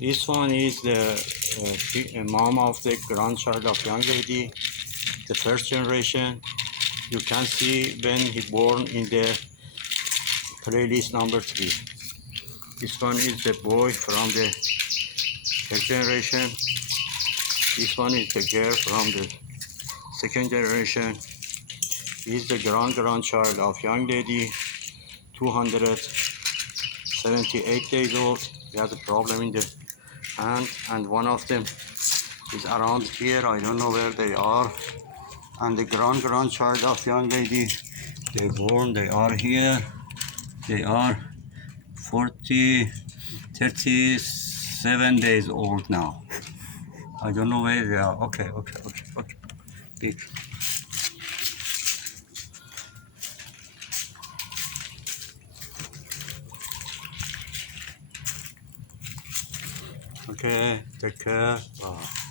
This one is the mom of the grandchild of young lady, the first generation. You can see when he born in the playlist number 3. This one is the boy from the third generation. This one is the girl from the second generation. This is the grandchild of young lady, 278 days old. He has a problem in the hand, and one of them is around here. I don't know where they are. And the grandchild of young lady, they born, they are here. They are 37 days old now. I don't know where they are. Okay. Big. Okay, take care. Bye.